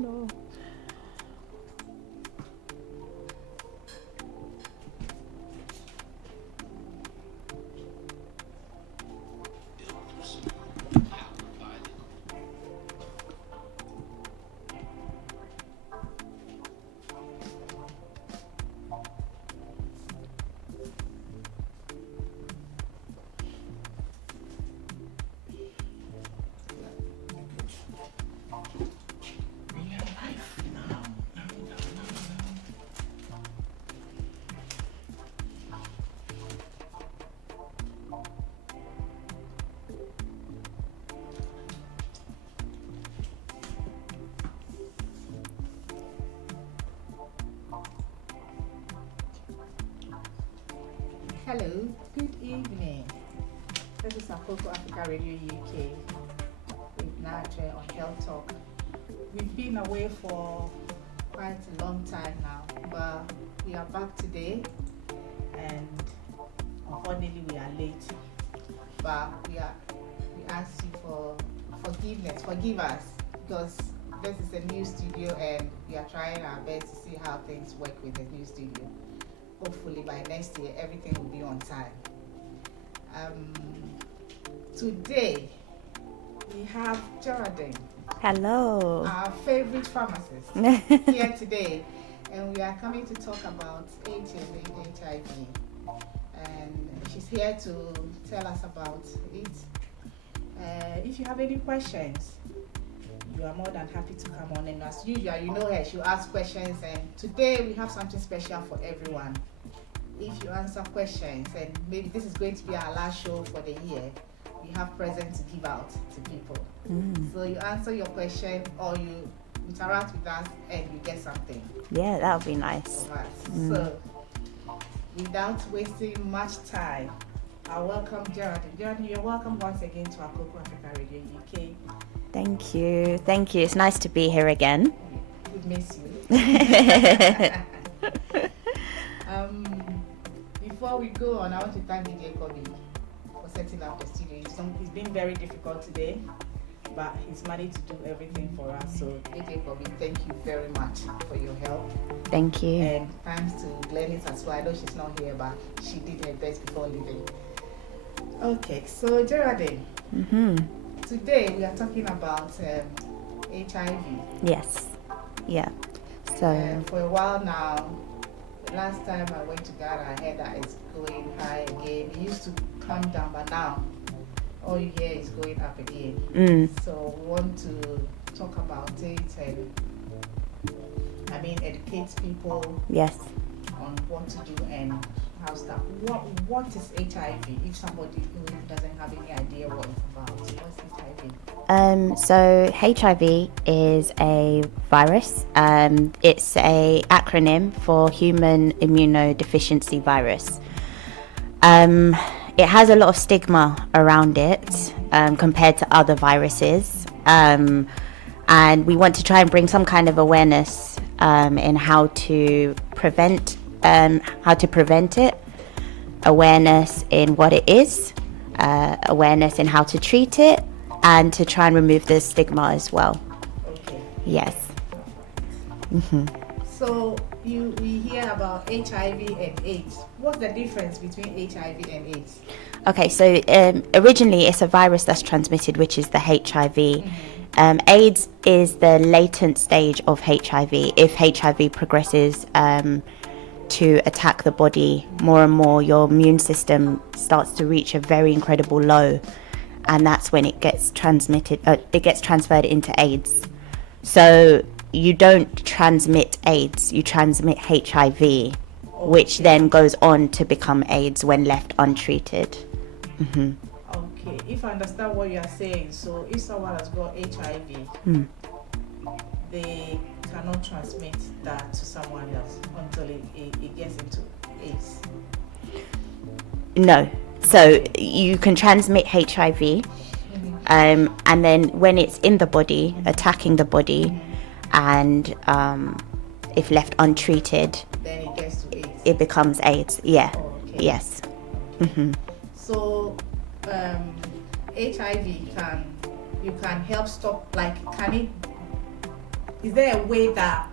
No. Hello, good evening. This is Akoko Africa Radio UK with Atswei on Health Talk. We've been away for quite a long time now, but we are back today, and unfortunately we are late. But we ask you for forgiveness, forgive us, because this is a new studio and we are trying our best to see how things work with the new studio. Hopefully by next year everything will be on time. Today we have Geraldine, Hello. our favorite pharmacist, here today, and we are coming to talk about HIV. And she's here to tell us about it. If you have any questions, you are more than happy to come on, and as usual, you know her, she'll ask questions, and today we have something special for everyone. If you answer questions, and maybe this is going to be our last show for the year, we have presents to give out to people. So you answer your question or you interact with us and you get something. Yeah, that would be nice. From us. So without wasting much time, I welcome Geraldine. Geraldine, you're welcome once again to Akoko Africa Radio UK. Thank you. Thank you. It's nice to be here again. We miss you. Before we go on, I want to thank DJ Kobe for setting up the studio. It's been very difficult today, but he's managed to do everything for us. So DJ Kobe, thank you very much for your help. Thank you. And thanks to Glennis as well. I know she's not here, but she did her best before leaving. Okay, so Geraldine, today we are talking about HIV. Yes. Yeah. So. For a while now, the last time I went to Ghana, I heard that it's going high again. It used to come down, but now all you hear is going up again. So we want to talk about it and educate people. Yes. On what to do and how stuff. What is HIV? If somebody who doesn't have any idea what it's about, what's HIV? So HIV is a virus. It's a acronym for human immunodeficiency virus. It has a lot of stigma around it compared to other viruses, and we want to try and bring some kind of awareness in how to prevent it, awareness in what it is, awareness in how to treat it, and to try and remove the stigma as well. Okay. Yes. So we hear about HIV and AIDS. What's the difference between HIV and AIDS? Okay, so originally it's a virus that's transmitted, which is the HIV. AIDS is the latent stage of HIV. If HIV progresses to attack the body more and more, your immune system starts to reach a very incredible low, and that's when it gets transmitted. It gets transferred into AIDS. So you don't transmit AIDS, you transmit HIV, which then goes on to become AIDS when left untreated. Okay, if I understand what you are saying, so if someone has got HIV, they cannot transmit that to someone else until it gets into AIDS. No, so you can transmit HIV, and then when it's in the body, attacking the body, and if left untreated, then it gets to AIDS. It becomes AIDS. Yeah. Oh, okay. Yes. So HIV you can help stop, like, can it is there a way that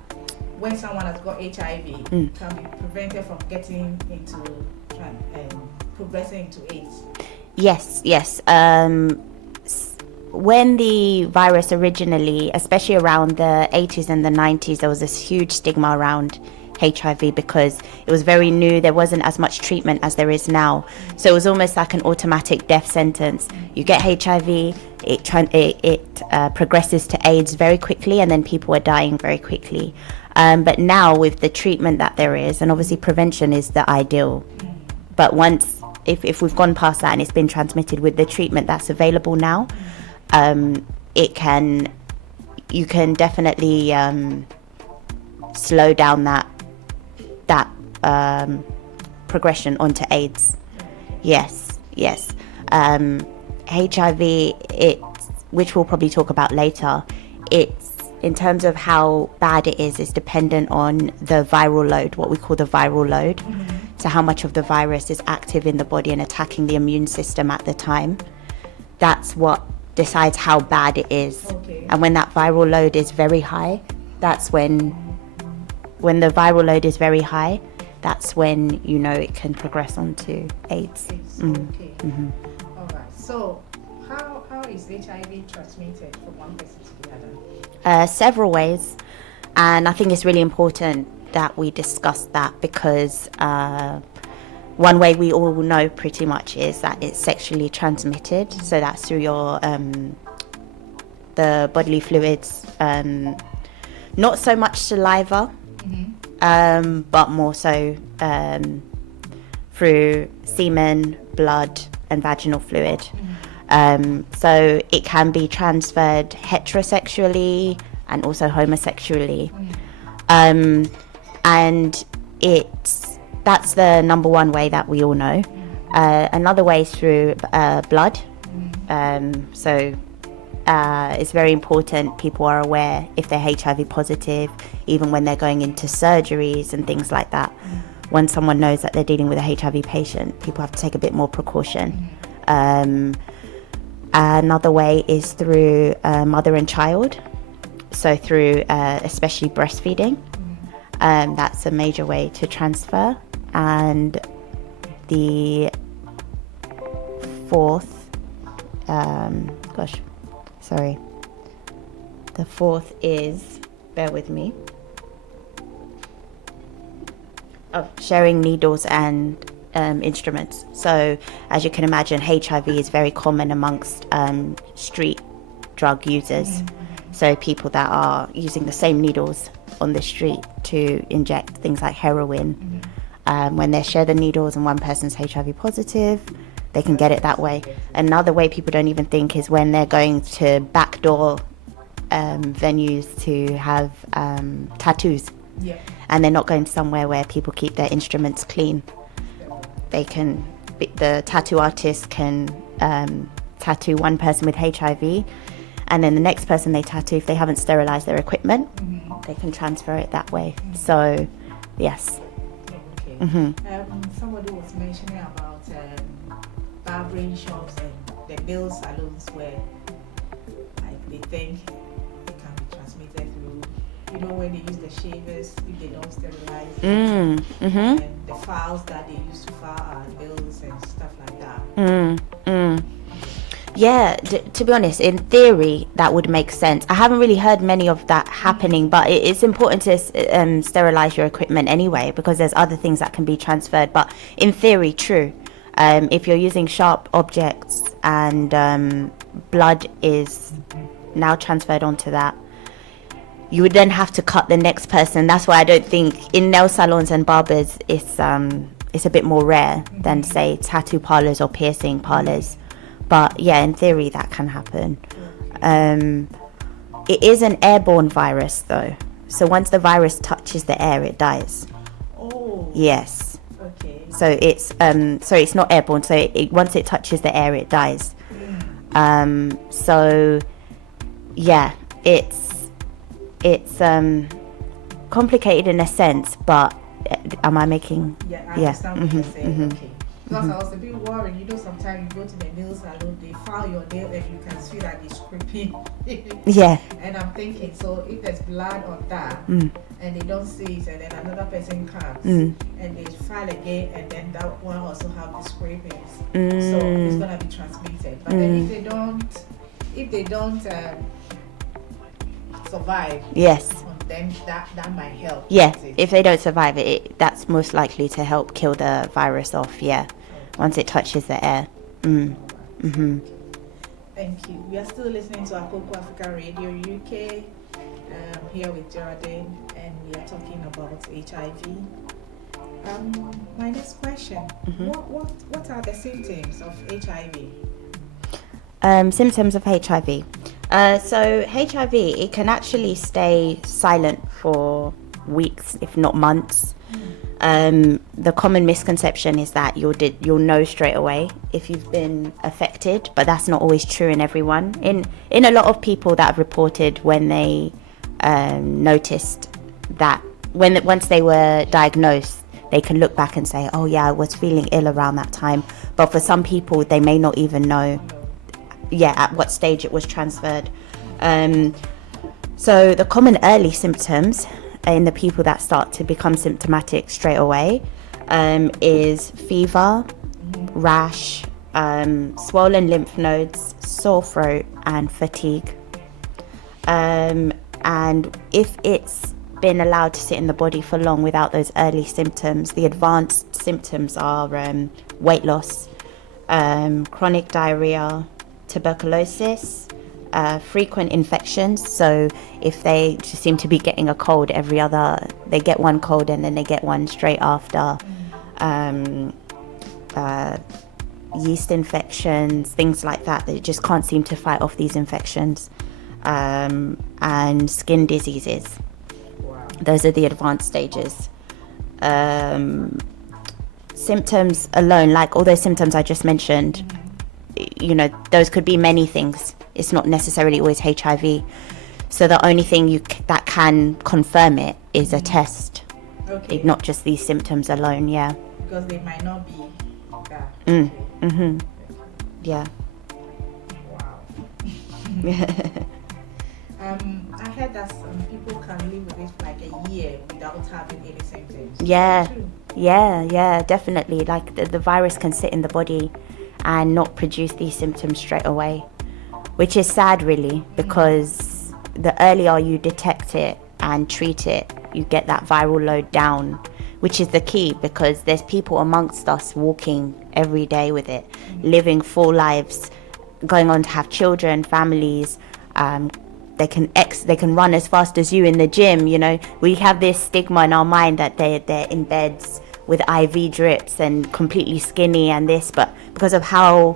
when someone has got HIV can be prevented from getting into progressing into AIDS? Yes. When the virus originally, especially around the 80s and the 90s, there was this huge stigma around HIV because it was very new. There wasn't as much treatment as there is now. So it was almost like an automatic death sentence. You get HIV, it progresses to AIDS very quickly, and then people are dying very quickly. But now with the treatment that there is, and obviously prevention is the ideal. But once, if we've gone past that and it's been transmitted with the treatment that's available now, you can definitely slow down that progression onto AIDS. Yes. HIV, which we'll probably talk about later, it's in terms of how bad it is dependent on the viral load, what we call the viral load. So how much of the virus is active in the body and attacking the immune system at the time. That's what decides how bad it is. And when that viral load is very high, that's when the viral load is very high, that's when it can progress onto AIDS. All right. So how is HIV transmitted from one person to the other? Several ways, and I think it's really important that we discuss that because one way we all know pretty much is that it's sexually transmitted. So that's through your the bodily fluids, not so much saliva, but more so through semen, blood, and vaginal fluid. So it can be transferred heterosexually and also homosexually. And that's the number one way that we all know. Another way is through blood. So it's very important people are aware if they're HIV positive, even when they're going into surgeries and things like that. When someone knows that they're dealing with a HIV patient, people have to take a bit more precaution. Another way is through mother and child. So through especially breastfeeding. That's a major way to transfer. And the fourth, the fourth is, bear with me, sharing needles and instruments. So as you can imagine, HIV is very common amongst street drug users. So people that are using the same needles on the street to inject things like heroin. When they share the needles and one person's HIV positive, they can get it that way. Another way people don't even think is when they're going to backdoor venues to have tattoos. And they're not going somewhere where people keep their instruments clean. The tattoo artist can tattoo one person with HIV, and then the next person they tattoo, if they haven't sterilized their equipment, they can transfer it that way. So, yes. Somebody was mentioning about barbering shops and the nail salons where they think it can be transmitted through, when they use the shavers, if they don't sterilize and the files that they use to file our bills and stuff like that. Yeah, to be honest, in theory, that would make sense. I haven't really heard many of that happening, but it's important to sterilize your equipment anyway, because there's other things that can be transferred. But in theory, true. If you're using sharp objects and blood is now transferred onto that, you would then have to cut the next person. That's why I don't think in nail salons and barbers, it's a bit more rare than, say, tattoo parlors or piercing parlors. But yeah, in theory, that can happen. It is an airborne virus, though. So once the virus touches the air, it dies. Oh. Yes. Okay. So it's it's not airborne. So once it touches the air, it dies. So yeah, it's complicated in a sense, but am I making? Yeah, I understand what you're saying. Okay. Because I was a bit worried. Sometimes you go to the nail salon, they file your nail and you can see that it's scraping. Yeah. And I'm thinking, so if there's blood on that and they don't see it, and then another person comes and they file again, and then that one also have the scrapings, so it's gonna be transmitted. But then if they don't survive, yes, then that might help. Yeah, if they don't survive it, that's most likely to help kill the virus off. Yeah, once it touches the air. Thank you. We are still listening to Akoko Africa Radio UK. Here with Geraldine, and we are talking about HIV. My next question: what are the symptoms of HIV? Symptoms of HIV. So HIV, it can actually stay silent for weeks, if not months. The common misconception is that you'll know straight away if you've been affected, but that's not always true in everyone. In a lot of people that have reported when they noticed that once they were diagnosed, they can look back and say, oh yeah, I was feeling ill around that time. But for some people, they may not even know at what stage it was transferred. So the common early symptoms in the people that start to become symptomatic straight away is fever, rash, swollen lymph nodes, sore throat, and fatigue. And if it's been allowed to sit in the body for long without those early symptoms, the advanced symptoms are weight loss, chronic diarrhea, tuberculosis, frequent infections. So if they just seem to be getting a cold they get one cold and then they get one straight after. Yeast infections, things like that. They just can't seem to fight off these infections. And skin diseases. Wow. Those are the advanced stages. Symptoms alone, like all those symptoms I just mentioned, those could be many things. It's not necessarily always HIV. So the only thing that can confirm it is a test. Okay. Not just these symptoms alone, yeah. Because they might not be that. Yeah. Wow. I heard that some people can live with it for like a year without having any symptoms. Yeah, definitely. Like the virus can sit in the body and not produce these symptoms straight away, which is sad really, because the earlier you detect it and treat it, you get that viral load down, which is the key, because there's people amongst us walking every day with it, living full lives, going on to have children, families. They can run as fast as you in the gym. We have this stigma in our mind that they're in beds with IV drips and completely skinny and this, but because of how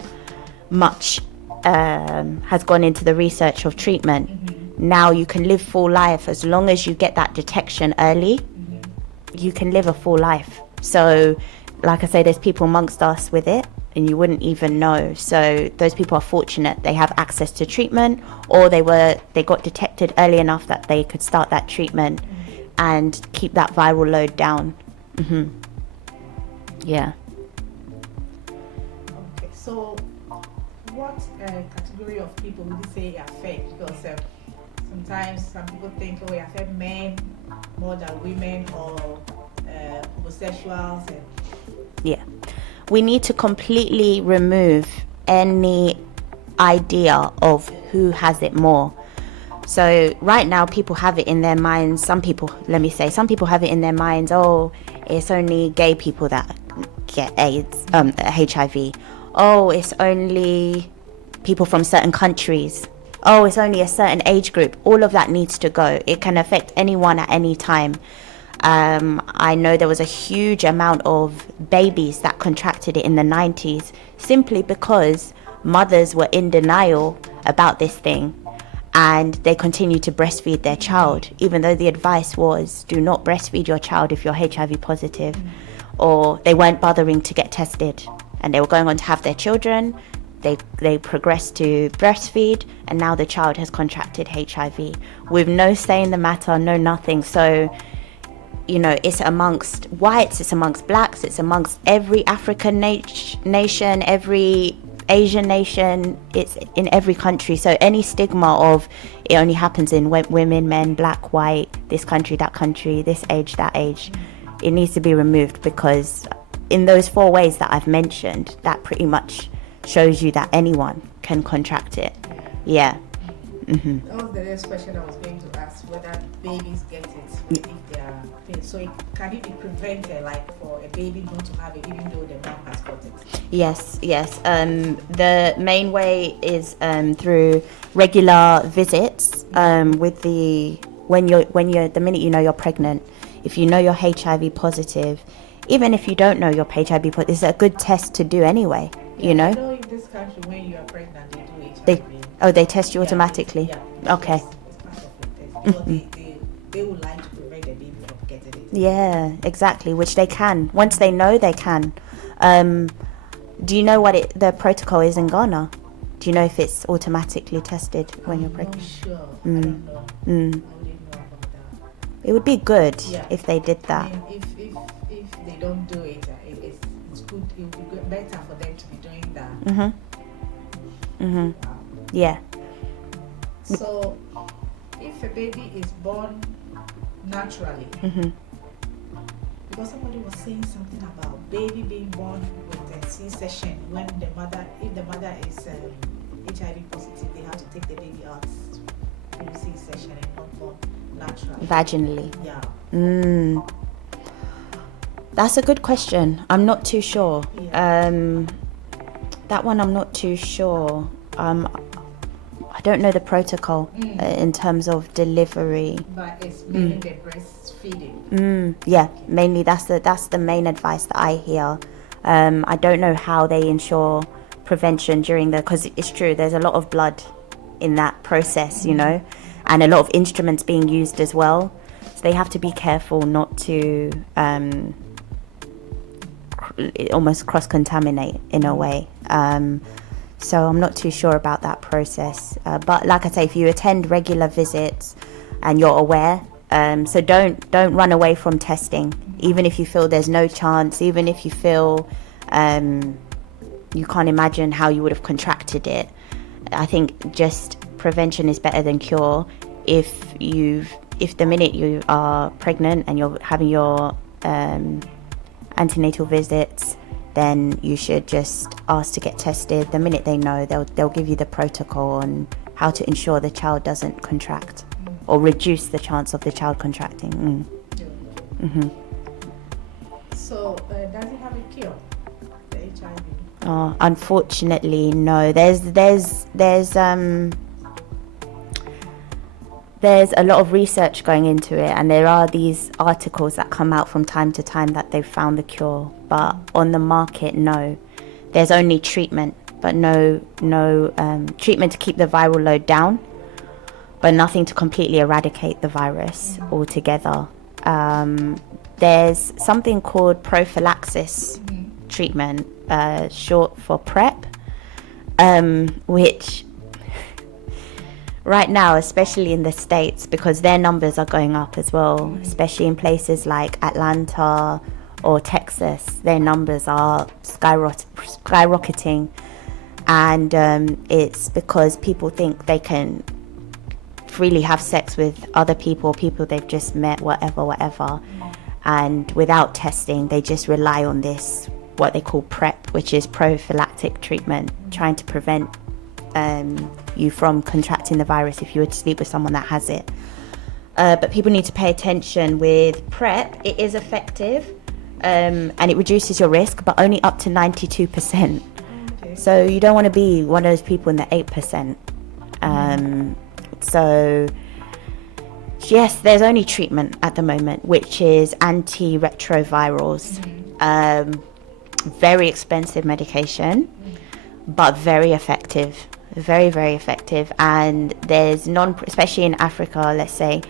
much has gone into the research of treatment, now you can live full life as long as you get that detection early. You can live a full life. So, like I say, there's people amongst us with it, and you wouldn't even know. So those people are fortunate. They have access to treatment, or they got detected early enough that they could start that treatment and keep that viral load down. Yeah. Okay, so what category of people would you say it affect? Because sometimes some people think, it affect men more than women, or homosexuals. Yeah. We need to completely remove any idea of who has it more. So right now people have it in their minds, some people have it in their minds, it's only gay people that get AIDS, HIV. It's only people from certain countries. It's only a certain age group. All of that needs to go. It can affect anyone at any time. I know there was a huge amount of babies that contracted it in the 90s simply because mothers were in denial about this thing, and they continued to breastfeed their child, even though the advice was do not breastfeed your child if you're HIV positive, or they weren't bothering to get tested, and they were going on to have their children. They progressed to breastfeed, and now the child has contracted HIV with no say in the matter, no nothing. So it's amongst whites, it's amongst blacks, it's amongst every African nation, every Asian nation, it's in every country. So any stigma of it only happens in women, men, black, white, this country, this age, that age, it needs to be removed, because in those 4 ways that I've mentioned, that pretty much shows you that anyone can contract it. Yeah. That was the next question I was going to ask, whether babies get it if they are thin. So can it be prevented, like for a baby not to have it even though the mom has got it? Yes. The main way is through regular visits with the minute you know you're pregnant. If you know you're HIV positive, even if you don't know you're HIV positive, it's a good test to do anyway. I know in this country when you are pregnant they do HIV. They test you automatically. Okay. It's part of the test. They would like to prevent the baby from getting it. Yeah, exactly. Which they can. Once they know, they can. Do you know what the protocol is in Ghana? Do you know if it's automatically tested when you're pregnant? I'm not sure. I don't know. I wouldn't know about that. It would be good if they did that. I mean, if they don't do it, it's good. It would be good, better for them to be doing that. Wow. Yeah. So, if a baby is born naturally, because somebody was saying something about baby being born with a C-section when if the mother is HIV positive, they have to take the baby out through C-section and not born naturally. Vaginally. Yeah. That's a good question. I'm not too sure. Yeah. That one I'm not too sure. I don't know the protocol in terms of delivery. But it's mainly the breastfeeding. Yeah, mainly that's the main advice that I hear. I don't know how they ensure prevention during because it's true, there's a lot of blood in that process, and a lot of instruments being used as well. So they have to be careful not to almost cross-contaminate in a way. So I'm not too sure about that process. But like I say, if you attend regular visits and you're aware, so don't run away from testing, even if you feel there's no chance, even if you feel you can't imagine how you would have contracted it. I think just prevention is better than cure. If the minute you are pregnant and you're having your antenatal visits, then you should just ask to get tested. The minute they know, they'll give you the protocol on how to ensure the child doesn't contract or reduce the chance of the child contracting. So does it have a cure, the HIV? Oh, unfortunately, no. There's a lot of research going into it, and there are these articles that come out from time to time that they've found the cure, but on the market, no. There's only treatment, but no treatment to keep the viral load down, but nothing to completely eradicate the virus altogether. There's something called prophylaxis treatment, short for PrEP, which right now, especially in the States, because their numbers are going up as well, especially in places like Atlanta or Texas, their numbers are skyrocketing. And it's because people think they can freely have sex with other people they've just met, whatever. And without testing, they just rely on this, what they call PrEP, which is prophylactic treatment, trying to prevent you from contracting the virus if you were to sleep with someone that has it. But people need to pay attention with PrEP. It is effective and it reduces your risk, but only up to 92%. Okay. So you don't want to be one of those people in the 8%. So yes, there's only treatment at the moment, which is antiretrovirals. Very expensive medication, but very effective. Very, very effective. And there's especially in Africa, let's say,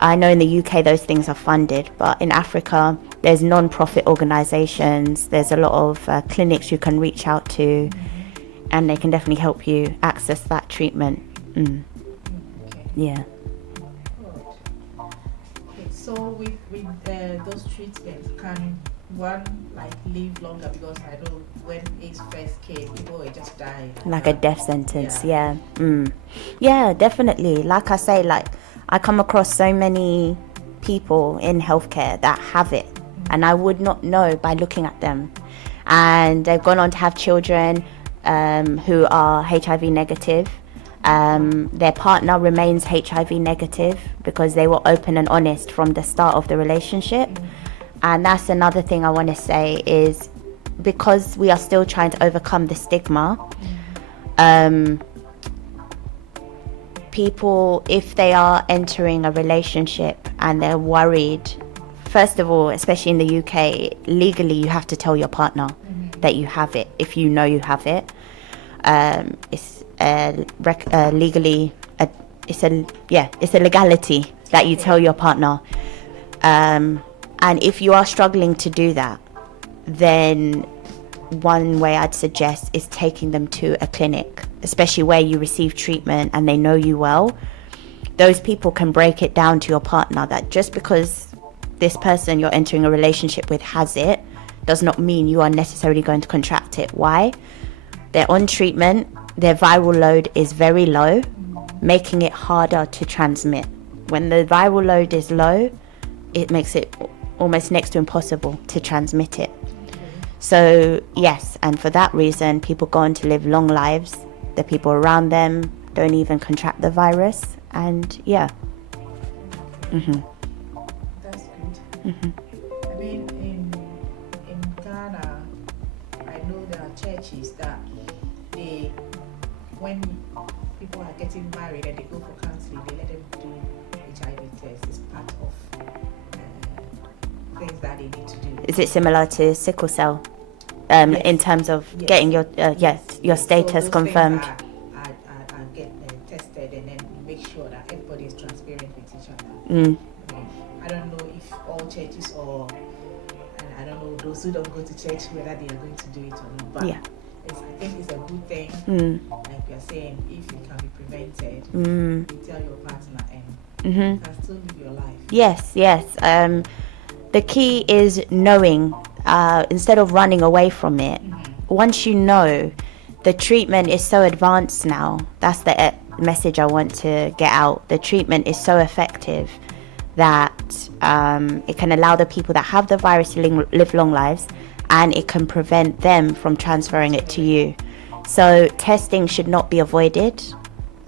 I know in the UK those things are funded, but in Africa there's non-profit organizations, there's a lot of clinics you can reach out to, and they can definitely help you access that treatment. Okay. Yeah. Good. So with those treatments, can one like live longer? Because I know when AIDS first came, people were just dying. Like a death sentence, yeah. Yeah, definitely. Like I say, like I come across so many people in healthcare that have it, and I would not know by looking at them. And they've gone on to have children who are HIV negative. Their partner remains HIV negative because they were open and honest from the start of the relationship. And that's another thing I want to say is because we are still trying to overcome the stigma, people, if they are entering a relationship and they're worried, first of all, especially in the UK, legally you have to tell your partner that you have it if you know you have it. It's legally, it's a legality that you tell your partner. And if you are struggling to do that, then one way I'd suggest is taking them to a clinic, especially where you receive treatment and they know you well. Those people can break it down to your partner that just because this person you're entering a relationship with has it does not mean you are necessarily going to contract it. Why? They're on treatment, their viral load is very low, making it harder to transmit. When the viral load is low, it makes it almost next to impossible to transmit it. So yes, and for that reason, people go on to live long lives. The people around them don't even contract the virus, and yeah. That's good. I mean, in Ghana, I know there are churches that when people are getting married and they go for counseling, they let them do HIV tests. It's part of things that they need to do. Is it similar to sickle cell? Yes. In terms of getting your status so confirmed. Are get tested, and then make sure that everybody is transparent with each other. I don't know if all churches and I don't know those who don't go to church whether they are going to do it or not. But I think it's a good thing. Like you're saying, if it can be prevented, you tell your partner and you can still live your life. Yes. The key is knowing, instead of running away from it. Once you know, the treatment is so advanced now. That's the message I want to get out. The treatment is so effective that it can allow the people that have the virus to live long lives, and it can prevent them from transferring it to you. So testing should not be avoided.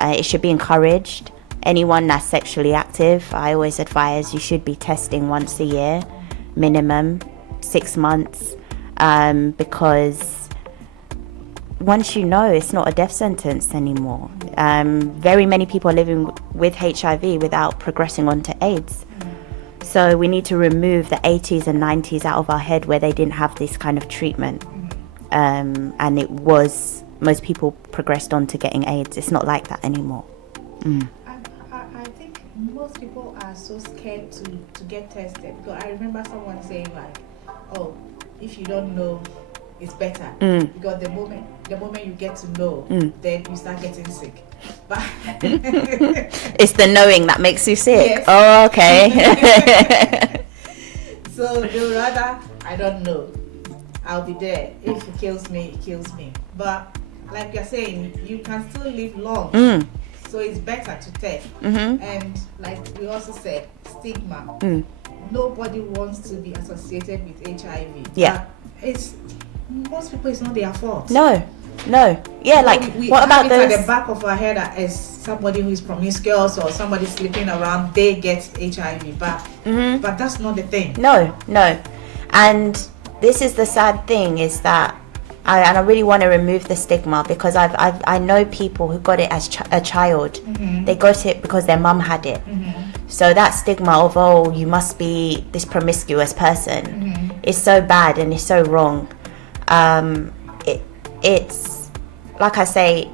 It should be encouraged. Anyone that's sexually active, I always advise you should be testing once a year, minimum 6 months, because once you know, it's not a death sentence anymore. Very many people are living with HIV without progressing on to AIDS. So we need to remove the 80s and 90s out of our head where they didn't have this kind of treatment. And it was, most people progressed on to getting AIDS. It's not like that anymore. I think most people are so scared to get tested. Because I remember someone saying like, oh, if you don't know, it's better. Because the moment you get to know, then you start getting sick. But it's the knowing that makes you sick. Yes. Oh, okay. So the rather, I don't know, I'll be there. If it kills me, it kills me. But like you're saying, you can still live long. So it's better to test. And like we also said, stigma. Nobody wants to be associated with HIV. Yeah. But most people, it's not their fault. No. Yeah, like we what about it those? At the back of our head as somebody who is promiscuous or somebody sleeping around, they get HIV, but that's not the thing. No. And this is the sad thing is that I really want to remove the stigma, because I know people who got it as a child. They got it because their mum had it. So that stigma of, oh, you must be this promiscuous person is so bad and it's so wrong. It's like I say,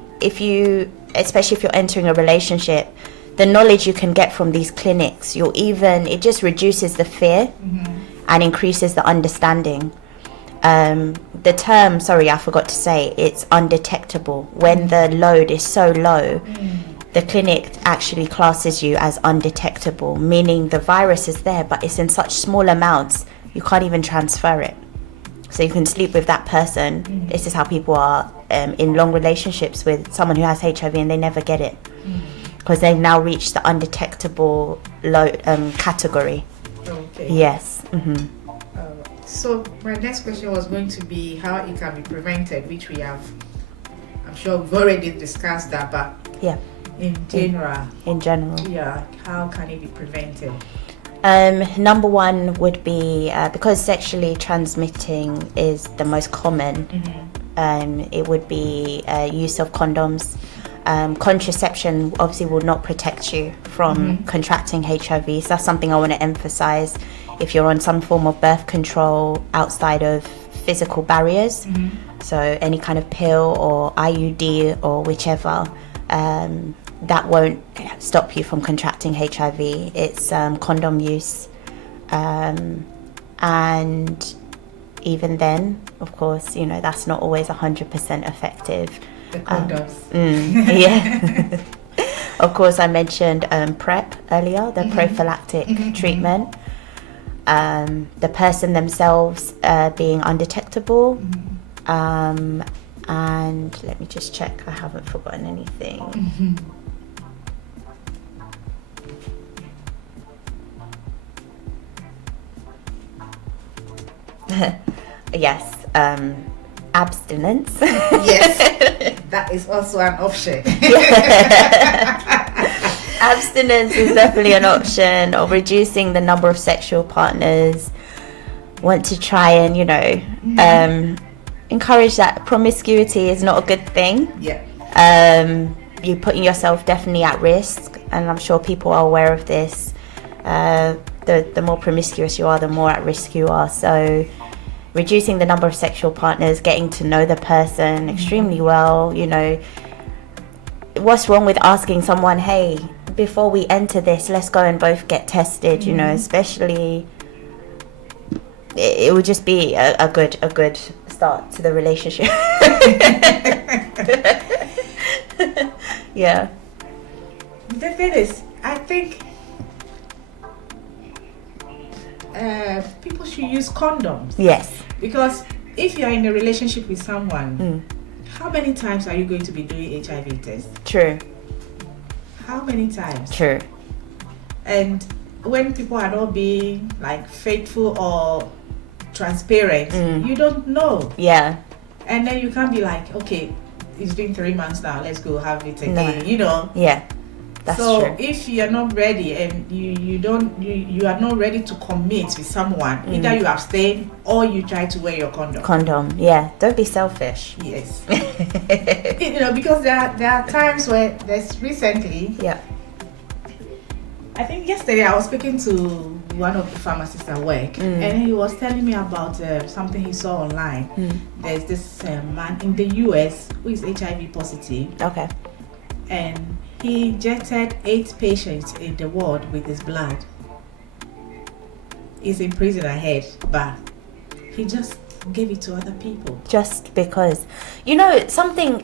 especially if you're entering a relationship, the knowledge you can get from these clinics, it just reduces the fear and increases the understanding. The term, sorry, I forgot to say, it's undetectable. When the load is so low, the clinic actually classes you as undetectable, meaning the virus is there, but it's in such small amounts, you can't even transfer it. So you can sleep with that person. This is how people are in long relationships with someone who has HIV and they never get it. Because they've now reached the undetectable category. Okay. Yes. So my next question was going to be how it can be prevented, which we have, I'm sure we've already discussed that, but Yeah. in general, Yeah. how can it be prevented? Number one would be because sexually transmitting is the most common. It would be use of condoms. Contraception obviously will not protect you from contracting HIV, so that's something I want to emphasize. If you're on some form of birth control outside of physical barriers, so any kind of pill or IUD or whichever, that won't stop you from contracting HIV. It's condom use, and even then, of course, you know, that's not always 100% effective. The condoms. Yeah. Of course, I mentioned PrEP earlier, the prophylactic treatment. The person themselves being undetectable. And let me just check, I haven't forgotten anything. Yes, abstinence. Yes, that is also an option. Abstinence is definitely an option, or reducing the number of sexual partners. Want to try and, you know, encourage that promiscuity is not a good thing. Yeah. You're putting yourself definitely at risk, and I'm sure people are aware of this. The more promiscuous you are, the more at risk you are. So reducing the number of sexual partners, getting to know the person extremely well. You know, what's wrong with asking someone, hey, before we enter this, let's go and both get tested, you know, especially it would just be a good start to the relationship. Yeah. The thing is, I think people should use condoms. Yes. Because if you're in a relationship with someone, how many times are you going to be doing HIV tests? True. How many times? True. And when people are not being like faithful or transparent, you don't know. Yeah. And then you can't be like, okay, it's been 3 months now, let's go have it again. No. You know. Yeah. That's so true. if you're not ready and you are not ready to commit with someone, either you abstain or you try to wear your condom. Yeah, don't be selfish. Yes. You know, because there are times where there's recently, Yeah. I think yesterday I was speaking to one of the pharmacists at work, and he was telling me about something he saw online. There's this man in the US who is HIV positive. Okay. And he injected 8 patients in the ward with his blood. He's in prison ahead, but he just gave it to other people. Just because, you know, something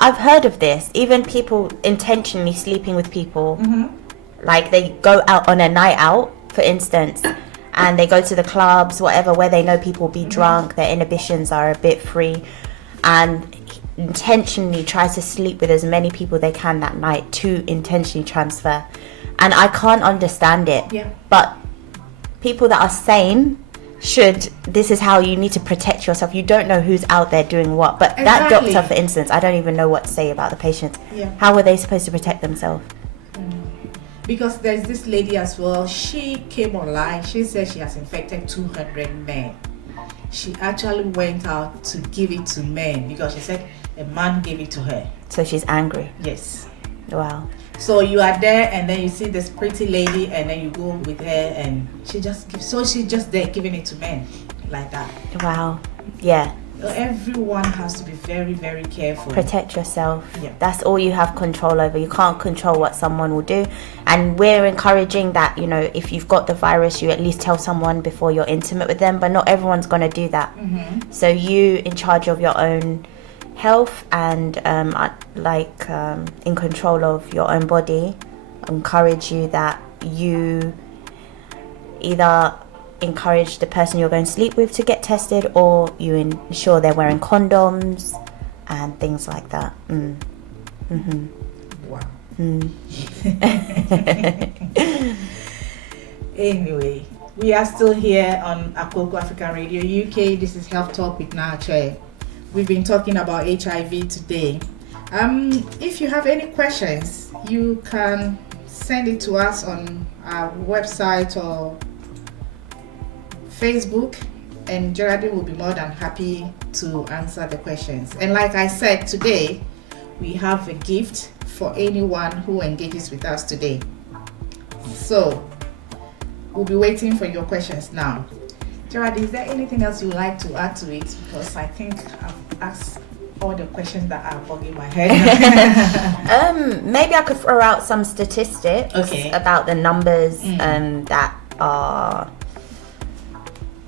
I've heard of this, even people intentionally sleeping with people, like they go out on a night out, for instance, and they go to the clubs, whatever, where they know people will be drunk, their inhibitions are a bit free, and intentionally try to sleep with as many people they can that night to intentionally transfer. And I can't understand it. Yeah. But people that are sane this is how you need to protect yourself. You don't know who's out there doing what. But that Exactly. doctor, for instance, I don't even know what to say about the patient. Yeah. How were they supposed to protect themselves? Because there's this lady as well, she came online, she said she has infected 200 men. She actually went out to give it to men because she said a man gave it to her. So she's angry. Yes. Wow. So you are there and then you see this pretty lady and then you go with her and she just gives, so she's just there giving it to men like that. Wow. Yeah. So everyone has to be very, very careful. Protect yourself. Yeah. That's all you have control over. You can't control what someone will do. And we're encouraging that, you know, if you've got the virus, you at least tell someone before you're intimate with them. But not everyone's going to do that. So you, in charge of your own health and in control of your own body, encourage you that you either encourage the person you're going to sleep with to get tested, or you ensure they're wearing condoms and things like that. Wow. Mm. Anyway, we are still here on Akoko African Radio UK. This is Health Talk with Atswei. We've been talking about HIV today. If you have any questions, you can send it to us on our website or Facebook, and Geraldine will be more than happy to answer the questions. And like I said, today we have a gift for anyone who engages with us today. So we'll be waiting for your questions now. Geraldine, is there anything else you would like to add to it? Because I think I've asked all the questions that are bugging my head. Maybe I could throw out some statistics about the numbers that are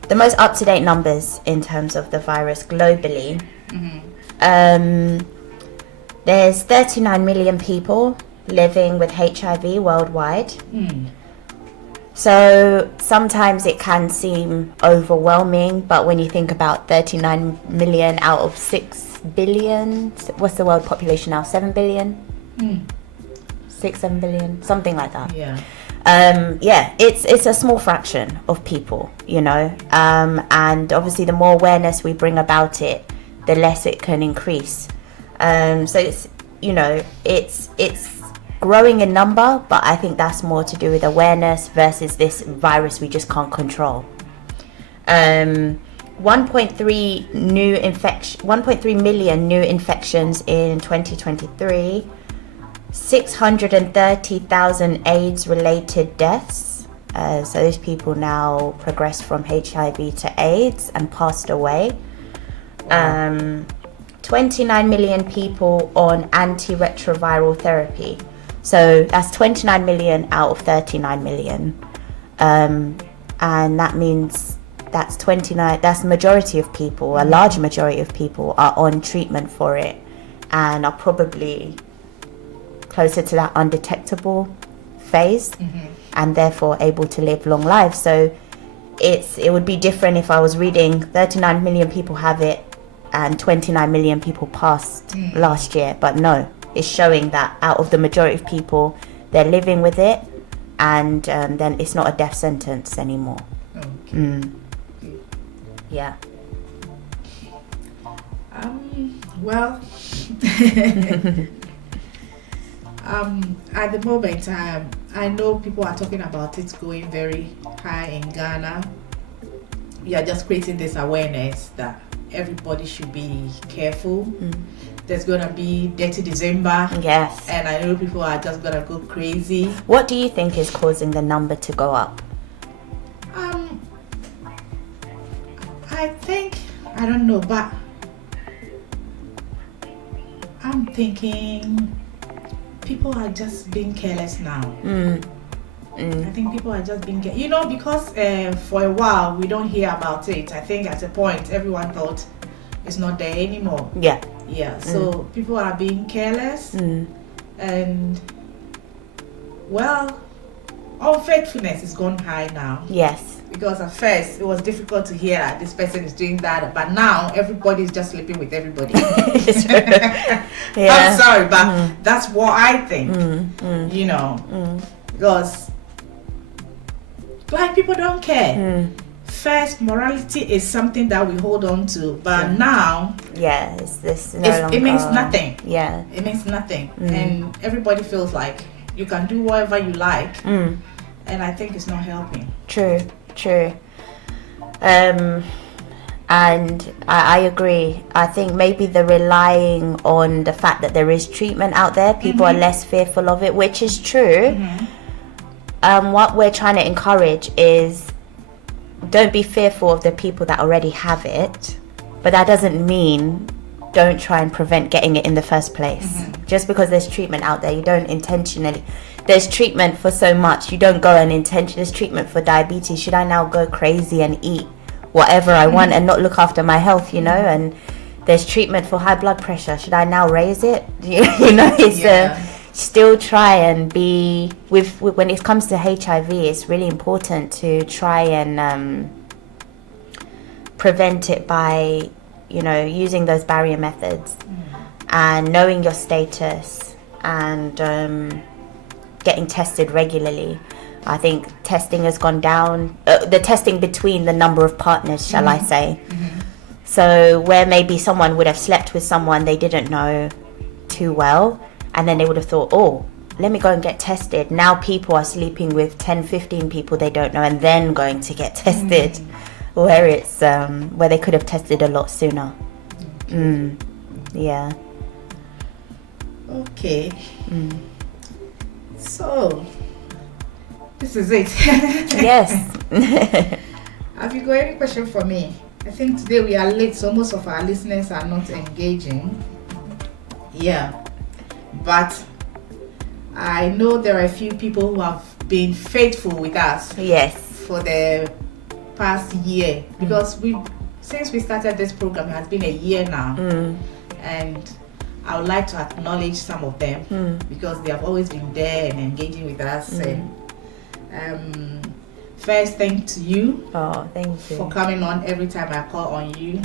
the most up-to-date numbers in terms of the virus globally. There's 39 million people living with HIV worldwide. So sometimes it can seem overwhelming, but when you think about 39 million out of 6 billion, what's the world population now? 7 billion? 7 billion, something like that. It's a small fraction of people, and obviously the more awareness we bring about it, the less it can increase. So it's growing in number, but I think that's more to do with awareness versus this virus we just can't control. 1.3 million new infections in 2023, 630,000 AIDS-related deaths. So those people now progressed from HIV to AIDS and passed away. 29 million people on antiretroviral therapy. So that's 29 million out of 39 million. And that means that's the majority of people, a large majority of people are on treatment for it and are probably closer to that undetectable phase and therefore able to live long lives. So it would be different if I was reading 39 million people have it and 29 million people passed last year, but no, it's showing that out of the majority of people, they're living with it, and then it's not a death sentence anymore. Yeah. Well, at the moment, I know people are talking about it going very high in Ghana. We are just creating this awareness that everybody should be careful. There's gonna be Dirty December. Yes. And I know people are just gonna go crazy. What do you think is causing the number to go up? I think, I don't know, but I'm thinking people are just being careless now. I think people are just being because for a while we don't hear about it. I think at a point everyone thought it's not there anymore. So people are being careless, and well, unfaithfulness is gone high now. Yes. Because at first it was difficult to hear that this person is doing that, but now everybody is just sleeping with everybody. I'm sorry, but that's what I think. Because black people don't care. First, morality is something that we hold on to, but now it means nothing. It means nothing, and everybody feels like you can do whatever you like, and I think it's not helping. True. And I agree. I think maybe the relying on the fact that there is treatment out there, people are less fearful of it, which is true. What we're trying to encourage is don't be fearful of the people that already have it, but that doesn't mean don't try and prevent getting it in the first place. Just because there's treatment out there, you don't intentionally. There's treatment for so much. You don't go and there's treatment for diabetes. Should I now go crazy and eat whatever I want and not look after my health, And there's treatment for high blood pressure. Should I now raise it? You know, it's still try and be when it comes to HIV, it's really important to try and prevent it by, you know, using those barrier methods and knowing your status and getting tested regularly. I think testing has gone down, the testing between the number of partners, shall I say. So where maybe someone would have slept with someone they didn't know too well, and then they would have thought, oh, let me go and get tested. Now people are sleeping with 10, 15 people they don't know and then going to get tested, where it's where they could have tested a lot sooner. Yeah. Okay. So this is it. Yes. Have you got any question for me? I think today we are late, so most of our listeners are not engaging. Yeah. But I know there are a few people who have been faithful with us. Yes. For the past year, because since we started this program, it has been a year now, and I would like to acknowledge some of them because they have always been there and engaging with us. And first, thank to you. Oh, thank you for coming on every time I call on you.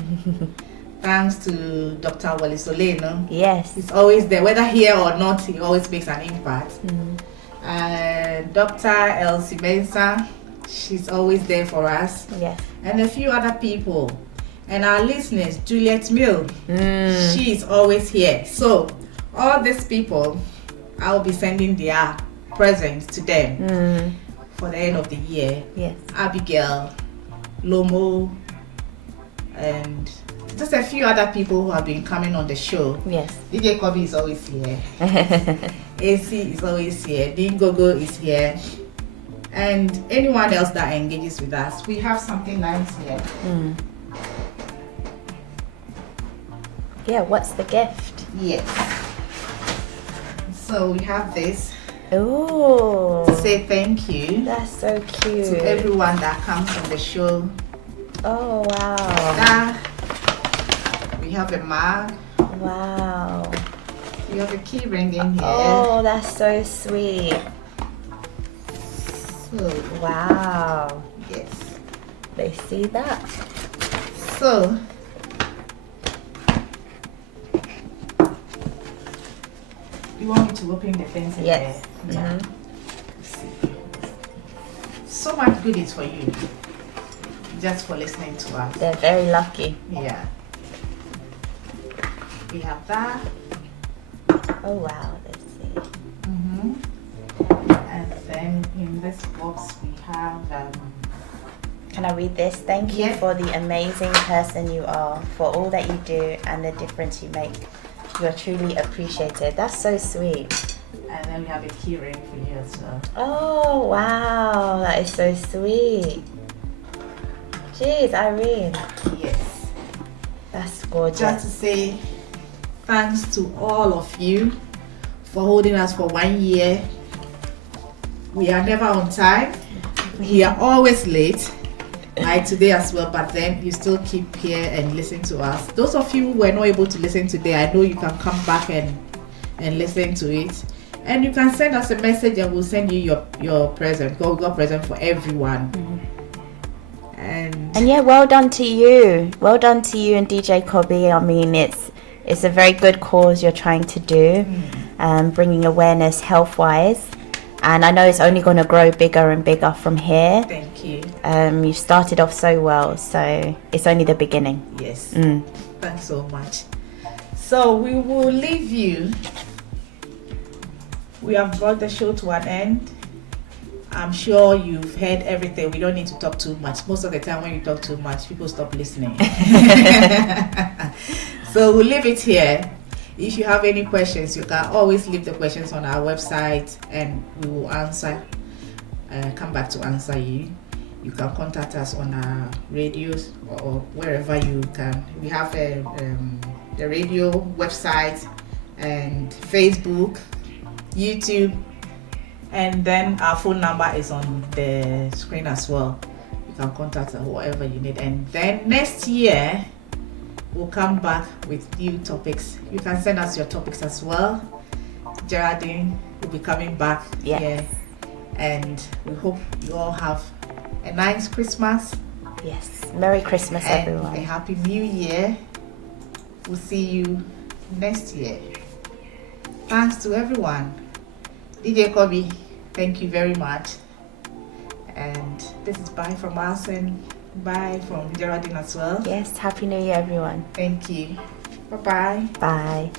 Thanks to Dr. Wale Soleno. Yes. He's always there, whether here or not, he always makes an impact. Dr. Elsie Mensah, she's always there for us. Yes. And a few other people. And our listeners, Juliet Mill, she's always here. So, all these people, I'll be sending their presents to them for the end of the year. Yes. Abigail, Lomo, and just a few other people who have been coming on the show. Yes. DJ Kobe is always here. AC is always here. Dingogo is here. And anyone else that engages with us. We have something nice here. Yeah, what's the gift? Yes. So we have this Oh, to say thank you that's so cute. to everyone that comes on the show. Oh, wow. We have a mug. Wow. We have a key ring in here. Oh, that's so sweet. So, Wow. yes. They see that? So, You want me to open the things in Yes. there? Yeah. So much goodies for you. Just for listening to us. They're very lucky. Yeah. We have that. Oh, wow. Let's see. And then in this box we have Can I read this? Thank you Yeah. for the amazing person you are, for all that you do and the difference you make. You are truly appreciated. That's so sweet. and then we have a key ring for you as well. Oh, wow. That is so sweet. Jeez, Irene. Yes. That's gorgeous. Just to say thanks to all of you for holding us for 1 year. We are never on time. We are always late. Like today as well, but then you still keep here and listen to us. Those of you who were not able to listen today, I know you can come back and listen to it. And you can send us a message and we'll send you your present. We got present for everyone. And yeah, well done to you. Well done to you and DJ Kobe. I mean, it's a very good cause you're trying to do, bringing awareness health-wise. And I know it's only going to grow bigger and bigger from here. thank you. You've started off so well, so it's only the beginning. Yes. Thanks so much. So we will leave you. We have brought the show to an end. I'm sure you've heard everything. We don't need to talk too much. Most of the time when you talk too much, people stop listening. So we'll leave it here. If you have any questions, you can always leave the questions on our website and we will answer, come back to answer you. You can contact us on our radios or wherever you can. We have the radio website and Facebook, YouTube, and then our phone number is on the screen as well. You can contact us whatever you need. And then next year, we'll come back with new topics. You can send us your topics as well. Geraldine will be coming back here, and we hope you all have a nice Christmas. Yes, Merry Christmas, and everyone. a Happy New Year. We'll see you next year. Thanks to everyone. DJ Kobe, thank you very much. And this is bye from us and bye from Geraldine as well. Yes, Happy New Year, everyone. Thank you. Bye-bye. Bye.